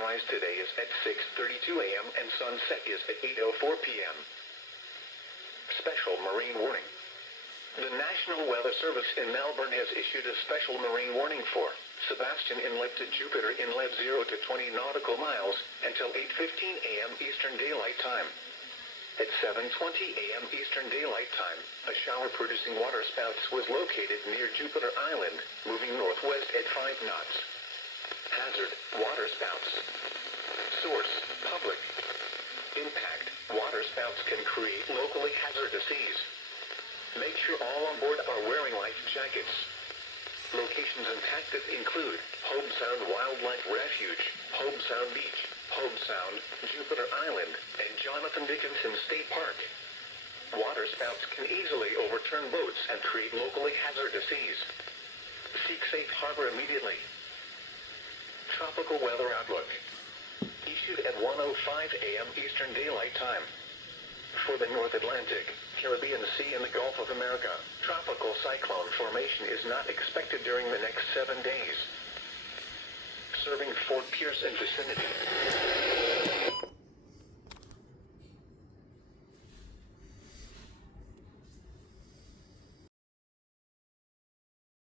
sunrise today is at 6:32 a.m. and sunset is at 8:04 p.m. Special marine warning. The National Weather Service in Melbourne has issued a special marine warning for Sebastian Inlet to Jupiter Inlet 0 to 20 nautical miles until 8:15 a.m. Eastern Daylight Time. At 7:20 a.m. Eastern Daylight Time, a shower-producing waterspouts was located near Jupiter Island, moving northwest at 5 knots. Hazard: waterspouts. Source: public. Impact: waterspouts can create locally hazardous seas. Make sure all on board are wearing life jackets. Locations and tactics include Hobe Sound Wildlife Refuge, Hobe Sound Beach, Hobe Sound, Jupiter Island, and Jonathan Dickinson State Park. Waterspouts can easily overturn boats and create locally hazardous seas. Seek safe harbor immediately. Tropical weather outlook. Issued at 1:05 a.m. Eastern Daylight Time. For the North Atlantic, Caribbean Sea and the Gulf of America, tropical cyclone formation is not expected during the next 7 days. Serving Fort Pierce and vicinity.